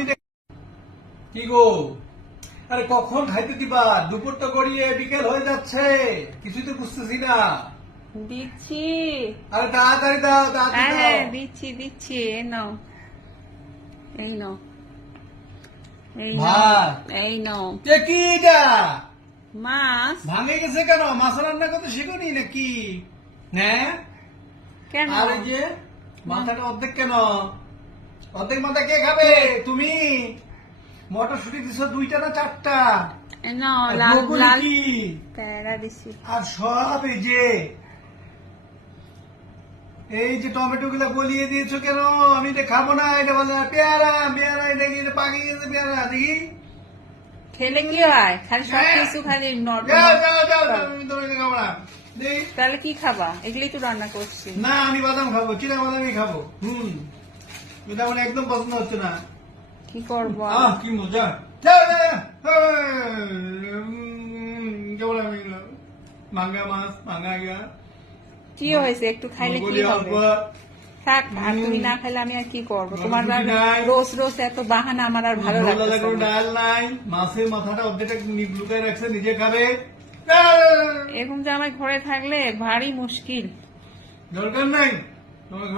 আমি কি গো, আরে কখন খাইতে দিবা? দুপুর তো গড়িয়ে বিকেল হয়ে যাচ্ছে, কিছুই তো বুঝতেছি না। দিচ্ছি। আরে তাড়াতাড়ি দাও, তাড়াতাড়ি হ্যাঁ দাও। দিচ্ছি দিচ্ছি, এই নাও, এই নাও, এই নাও, ভাত? এই নাও। কি এটা? মাছ? ভাঙে গেছে কেন? মাছ রান্না করতে শিখুনি নাকি? হ্যাঁ, কেন? আর এই যে মাথাটা অর্ধেক কেন? অর্ধেক মাথা কে খাবে? তুমি? মটরশুটি দিছো 2টা না 4টা? এই নাও, আর লাল ব্রোকলি লাল কি? প্যারা দিচ্ছি। আর সব এই যে টমেটো গুলা গলিয়ে দিয়েছো কেন? আমি এটা খাবো না। এটা বলে পেয়ারা, পেয়ারা, এটা কি? এটা পাকে গেছে পেয়ারা, দেখি। খেলে কি হয়? খালি সব কিছু খালি যাও, যাও, যাও, যাও, আমি তো এটা খাবো না। দেখি। তাহলে কি খাবা? এগুলোই তো রান্না করছি। না, আমি বাদাম খাবো, চিনা বাদামই খাবো। এটা আমার একদম পছন্দ হচ্ছে না। কি করবো? কি মজা। যাও, যাও, যাও। কেমন আমি মাঙ্গা মাছ, মাঙ্গা গা। কি হয়েছে? একটু খাইলে কি বলি হবে? অল্প। থাক, আর তুমি না খাইলে আমি আর কি করবো? তোমার রুটি নাই। রোজ রোজ এত বাহানা আমার আর ভালো ভোলা লাগছে লাগানো না। ডাল নাই, মাছের মাথাটা অর্ধেকটা লুকায় রাখছে, নিজে খাবে। এরকম যে আমার ঘরে থাকলে ভারী মুশকিল। দরকার নাই তোমার